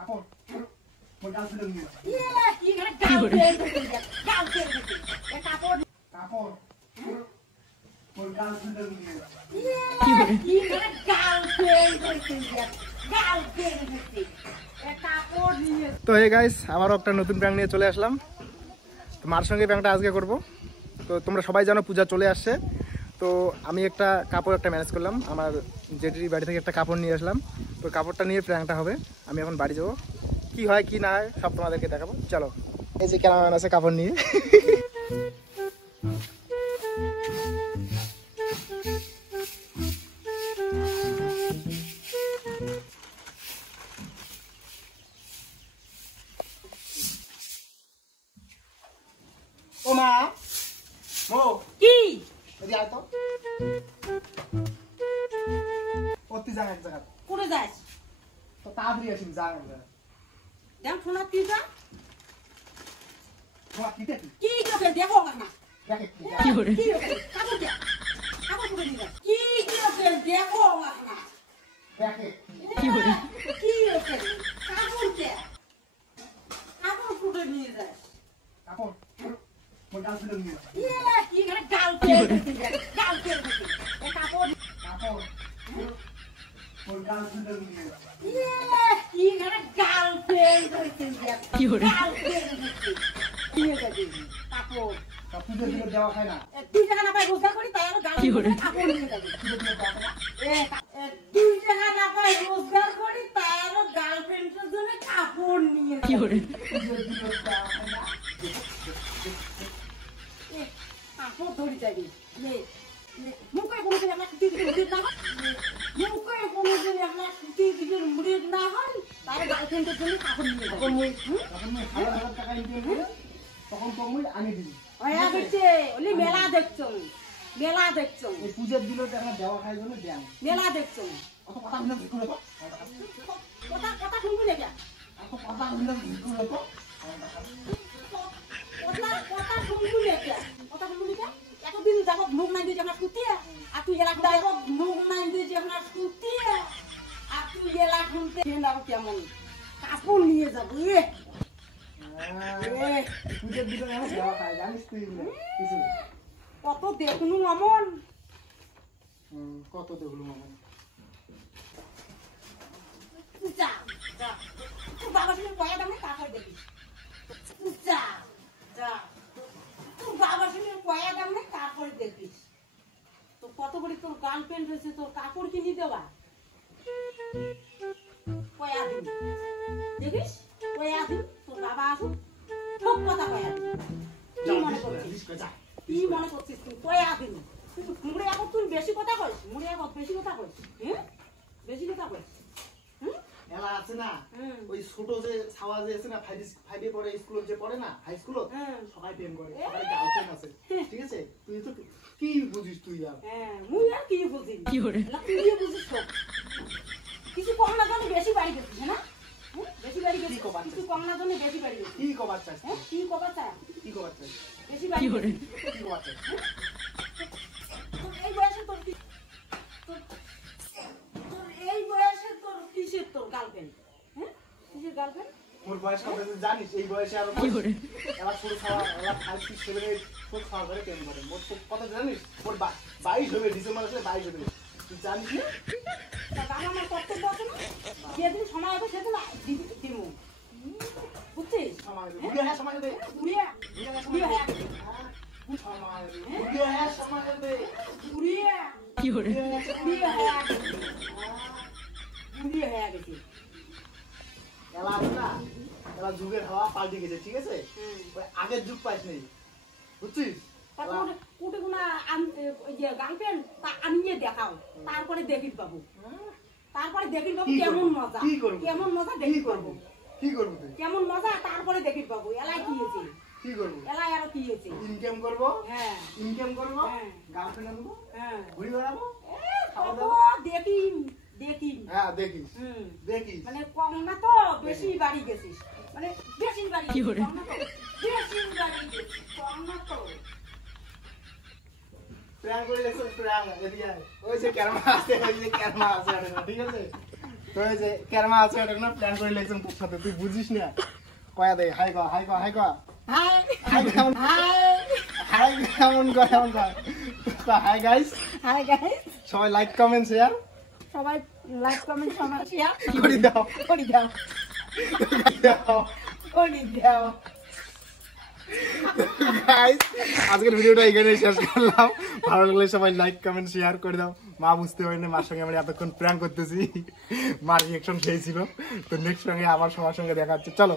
কাপড় মোর গার্লফ্রেন্ড নিয়ে কি করে গার্লফ্রেন্ড গার্লফ্রেন্ড এ কাপড় কাপড় মোর গার্লফ্রেন্ড নিয়ে কি করে গার্লফ্রেন্ড গার্লফ্রেন্ড এ কাপড় নিয়ে। তো হে গাইস, আবারও একটা নতুন প্র্যাঙ্ক নিয়ে চলে আসলাম। তো মার সঙ্গে প্র্যাঙ্কটা আজকে করব। তো তোমরা সবাই জানো পূজা চলে আসছে, তো আমি একটা কাপড় ম্যানেজ করলাম। আমার জেঠির বাড়ি থেকে একটা কাপড় নিয়ে আসলাম। তো কাপড়টা নিয়ে প্র্যাঙ্কটা হবে। আমি এখন বাড়ি যাবো, কি হয় কি না হয় সব তোমাদেরকে দেখাবো। চলো, এই যে ক্যামেরাম্যান আছে কাপড় নিয়ে। ও মা, মো কি এদিকে আয় তো। অতি জায়গা এক জায়গা করে যাস তো তাড়াতাড়ি আসিস জায়গা দেখ শোনা তুই যা তোমার কি দেখি কি করে দেখো না দেখে কি করে কাপড় দে কাপড় করে নিয়ে কি করে দেখো না দেখে কি করে কাপড় দে কাপড় করে নিয়ে যাস কাপড় মোর গার্লফ্রেন্ড নিয়ে কি করে গার্লফ্রেন্ড গার্লফ্রেন্ড এ কাপড় কাপড় মোর গার্লফ্রেন্ড নিয়ে কি করে গার্লফ্রেন্ড কি করে নিয়ে যাবি কাপড় পুজোর দিকে দেওয়া খায় না তুই টাকা না পাই রোজগার করি তাই আর গার্লফ্রেন্ড কাপড় নিয়ে যাবি তুই টাকা না পাই রোজগার করি তাই আর গার্লফ্রেন্ডের জন্য কাপড় নিয়ে কি করে কাপড় ধরে যাবি মুখে কোনো দিন আমরা ছুটি দিকে না হয় মুখে কোনো দিন আমরা ছুটি দিকে মুড়ি না হয় তার গার্লফ্রেন্ডের জন্য কাপড় নিয়ে যাবি তখন মুই 1000 টাকা ইনকাম করি তখন তো মুই আনি দিবি ওয়া দেখছে ওলি মেলা দেখছো এই পূজার দিলে টাকা দেওয়া খায় জন্য দেন মেলা দেখছো অত কথা বললে ভিকুলে তো কথা শুনবি না কেন অত কথা বললে ভিকুলে তো কথা শুনবি না কেন এতদিন যাবত মুখ নাই দিয়ে আমরা শুতিয়া আর তুই এলাকা যাবত মুখ নাই দিয়ে আমরা শুতিয়া আর তুই এলাকা শুনতে কেমন কাপড় নিয়ে যাবো পূজার দিলে দেওয়া খায় জানিস তুই কিছু কত দেখনু অমন কত দেখলুম আমি যা যা তুই বাবার সঙ্গে কয়া দামে তারপর দেখিস যা যা তুই বাবার সঙ্গে কয়া দামে তারপরে দেখিস তো কত বড়ি তোর গার্লফ্রেন্ড হয়েছে তোর কাপড় কিনে দেওয়া কয়া দিন দেখিস কয়া দিন তোর বাবা আসুন সব কথা কয়া দিন কি মনে করছিস তুই কয়া দিন মুড়ে এখন তুই বেশি কথা কইস মুড়ে এখন বেশি কথা কইস হ্যাঁ বেশি কথা কইস এলা আছে না ওই ছোট যে ছাওয়া যে আছে না 5 এ পড়ে স্কুলে যে পড়ে না হাই স্কুলে সবাই প্রেম করে সবাই গার্লফ্রেন্ড আছে ঠিক আছে তুই তো কি বুঝিস তুই আর মুই আর কি বুঝি কি করে না তুই বুঝিস তো কিছু কম না জানি বেশি বাড়ি গেছিস না বেশি বাড়ি গেছিস কিছু কম না জানি বেশি বাড়ি গেছিস কি কবার চাস কি কবার চাস বেশি বাড়ি কি করে কি কবার চাস এই বয়সে তোর কি এই বয়সে তোর কিসের তোর গার্লফ্রেন্ড কিসের গার্লফ্রেন্ড মোর বয়স কত জানিস এই বয়সে আর কি করে এলা ছোট ছাওয়া এলা 5 6 7 8 খুব খাওয়া করে প্রেম করে মোর তো কত জানিস মোর 22 হবে ডিসেম্বর আসলে 22 হবে তুই জানিস না বাবা আমার কর্তব্য আছে না যেদিন সময় হবে সেদিন দিমু বুঝছিস সময় দে বুড়িয়া কি করে এলা যুগের হাওয়া পাল্টে গেছে ঠিক আছে ওই আগের যুগ পাইস নেই বুঝছিস গার্লফ্রেন্ড আনিয়ে দেখাও তারপরে দেখিস বাবু কেমন মজা দেখি করবো কেমন মজা তারপরে দেখিস বাবু এলাই কি হয়েছে কি করব এলাই আর কি হয়েছে ইনকাম করব গার্লফ্রেন্ড আনবো ঘুরে বেড়াবো দেখি দেখিস মানে কম না তো বেশি বাড়ি গেছিস মানে বেশি বাড়ি কম না তো প্র্যাঙ্ক করে দেখো প্র্যাঙ্ক এদিকে ওই যে ক্যামেরা আছে ঠিক আছে তো এই যে ক্যারমা আছে এটা না প্ল্যান করে লেগেছেন তোর সাথে তুই বুঝিস না কয়া দে হাই কয়া হাই কয়া হাই কয়া হাই হাই কেমন হাই কেমন হাই গাইস হাই গাইস সবাই লাইক কমেন্ট শেয়ার সবাই লাইক কমেন্ট শেয়ার করে দাও করে দাও করে দাও গাইস আজকের ভিডিওটা এখানে শেষ করলাম ভালো লাগলে সবাই লাইক কমেন্ট শেয়ার করে দাও মা বুঝতে পারিনি মার সঙ্গে আমরা এতক্ষণ প্র্যাঙ্ক করতেছি মার রিঅ্যাকশন সেই ছিল তো নেক্সট সঙ্গে আবার সবার সঙ্গে দেখা হচ্ছে চলো